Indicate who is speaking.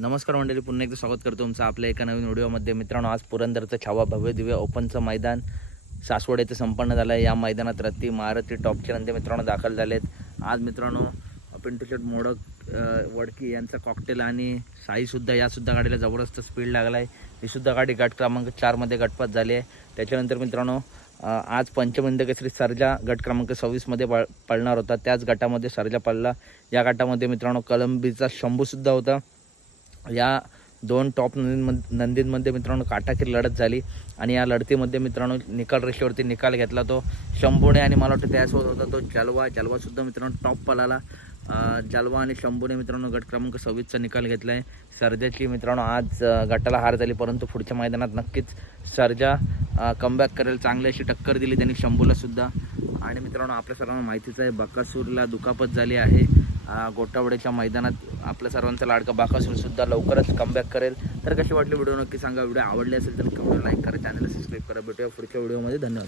Speaker 1: नमस्कार मंडळी पुन्हा एकदा स्वागत करतो तुमचं आपल्या एका नवीन व्हिडिओमध्ये. मित्रांनो आज पुरंदरचं छावा भव्य दिव्य ओपनचं मैदान सासवड येथे संपन्न झालं आहे. या मैदानात रत्ती महारथी टॉपचे नंतर मित्रांनो दाखल झालेत. आज मित्रांनो पिंटू शेट मोडक वडकी यांचा कॉकटेल आणि साईसुद्धा यासुद्धा गाडीला जबरदस्त स्पीड लागला आहे ही सुद्धा गाडी गट क्रमांक चारमध्ये गटपात झाली आहे. त्याच्यानंतर मित्रांनो आज पंचमंद श्री सरजा गट क्रमांक सव्वीसमध्ये पळ पळणार होता. त्याच गटामध्ये सरजा पडला. या गटामध्ये मित्रांनो कलंबीचा शंभूसुद्धा होता. या दोन टॉप नंदींमध्ये नंदींमध्ये मित्रांनो काटाकीर लढत झाली आणि या लढतीमध्ये मित्रांनो निकाल रेषेवरती निकाल घेतला तो शंभूने आणि मला वाटतं त्यासोबत होता तो जलवा. जलवासुद्धा मित्रांनो टॉप पलाला. जलवा आणि शंभूने मित्रांनो गट क्रमांक सव्वीसचा निकाल घेतला आहे सर्जाची मित्रांनो आज गटाला हार झाली परंतु पुढच्या मैदानात नक्कीच सर्जा कमबॅक करेल. चांगली अशी टक्कर दिली त्यांनी शंभूलासुद्धा आणि मित्रांनो आपल्या सर्वांना माहितीच आहे बकासूरला दुखापत झाली आहे. गोटावडेच्या गोटावड्याच्या मैदानात आपल्या सर्वांचा लाडका बाकासूर सुद्धा लवकरच कमबॅक करेल. तर कशी वाटली व्हिडिओ नक्की सांगा. व्हिडिओ आवडली असेल तर कमेंट लाईक करा चॅनलला सबस्क्राईब करा. भेटूया पुढच्या व्हिडिओमध्ये. धन्यवाद.